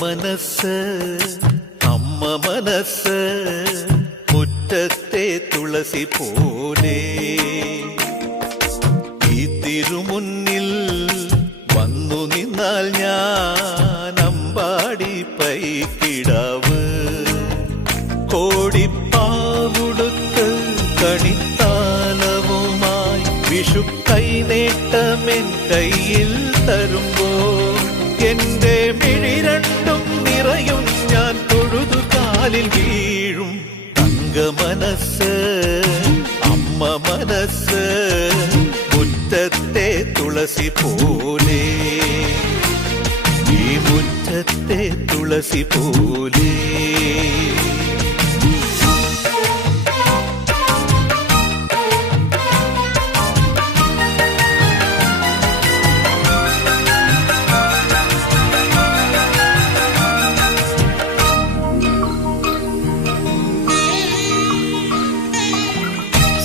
മനസ്സ് അമ്മ മനസ്സ് മുറ്റത്തെ തുളസി പോലെ ഈ തിരുമുന്നിൽ വന്നു നിന്നാൽ ഞാൻ അമ്പാടി പൈക്കിടാവ് കോടിപ്പാവുടുത്ത് കണിത്താലവുമായി വിഷു കൈനേട്ടമെൻ കയ്യിൽ തരുമ്പോൾ എന്റെ മിഴി രണ്ടും നിറയും ഞാൻ തൊഴുതു കാലിൽ വീഴും തങ്ക മനസ്സ് അമ്മ മനസ്സ് മുറ്റത്തെ തുളസി പോലെ ഈ മുറ്റത്തെ തുളസി പോലെ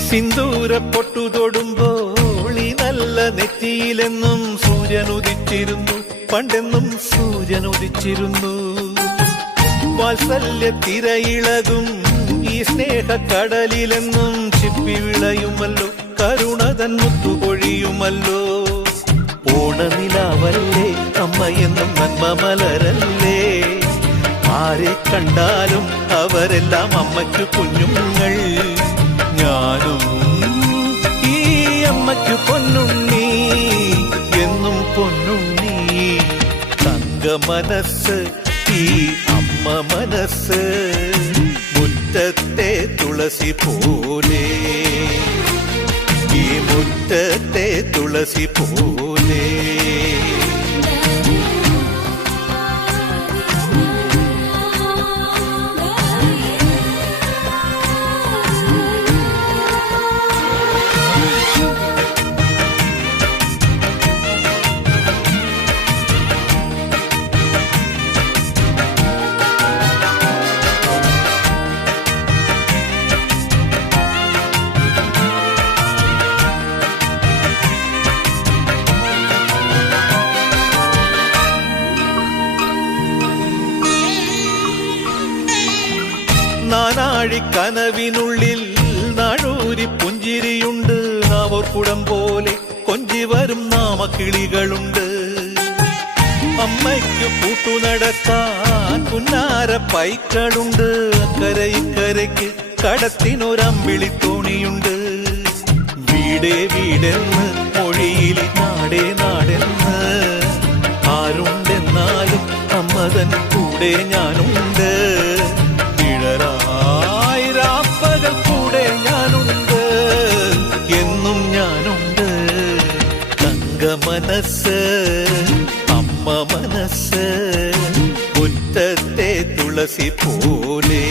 സിന്ദൂര പൊട്ടു തൊടുമ്പോൾ ഈ നല്ല നെറ്റിയിലെന്നും സൂര്യൻ ഉദിച്ചിരുന്നു പണ്ടെന്നും സൂര്യൻ ഉദിച്ചിരുന്നു വാത്സല്യ തിരയിളകും ഈ സ്നേഹക്കടലിലെന്നും ചിപ്പി വിളയുമല്ലോ കരുണതൻ മുത്തുപൊഴിയുമല്ലോ ഓണനിലാവല്ലേ അമ്മയെന്നും നന്മ മലരല്ലേ ആരെ കണ്ടാലും അവരെല്ലാം അമ്മയ്ക്കു കുഞ്ഞുങ്ങൾ ഞാനും ഈ അമ്മയ്ക്കു പൊന്നുണ്ണി എന്നും പൊന്നുണ്ണി തങ്ക മനസ്സ് ഈ അമ്മ മനസ്സ് മുറ്റത്തെ തുളസി പോലെ ഈ മുറ്റത്തെ തുളസി പോലെ നാനാഴിക്കനവിനുള്ളിൽ നാഴൂരി പുഞ്ചിരിയുണ്ട് നാവർക്കുടം പോലെ കൊഞ്ചി വരും നാമക്കിളികളുണ്ട് അമ്മയ്ക്ക് കൂട്ടു നടക്കാൻ പുന്നാര പൈക്കളുണ്ട് അക്കരെ ഇക്കരയ്ക്ക് കടത്തിനൊരമ്പിളി തോണിയുണ്ട് വീടേ വീടെന്ന് മൊഴിയിൽ നാടേ നാടെന്ന് ആരുണ്ടെന്നാലും അമ്മതൻ കൂടെ ഞാനുണ്ട് രാപ്പകൽ കൂടെ ഞാനുണ്ട് എന്നും ഞാനുണ്ട് തങ്ക മനസ്സ് അമ്മ മനസ്സ് മുറ്റത്തെ തുളസി പോലെ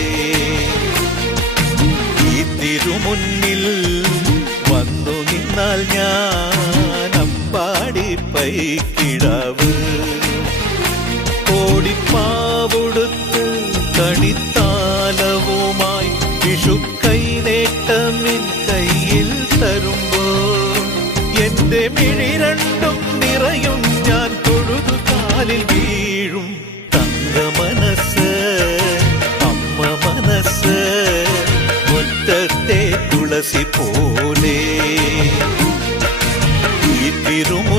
ഈ തിരുമുന്നിൽ വന്നു നിന്നാൽ ഞാൻ അമ്പാടി പൈക്കിടാവ് കോടിപ്പാവുടുത്ത് കണിത്താലവുമായി വിഷു കൈനേട്ടമിൻ കയ്യിൽ തരുമ്പോൾ എന്റെ മിഴി രണ്ടും നിറയും ഞാൻ തൊഴുതു കാലിൽ വീഴും തങ്ക മനസ്സ് അമ്മ മനസ്സ് മുറ്റത്തെ തുളസി പോലെ ഈ തിരുമ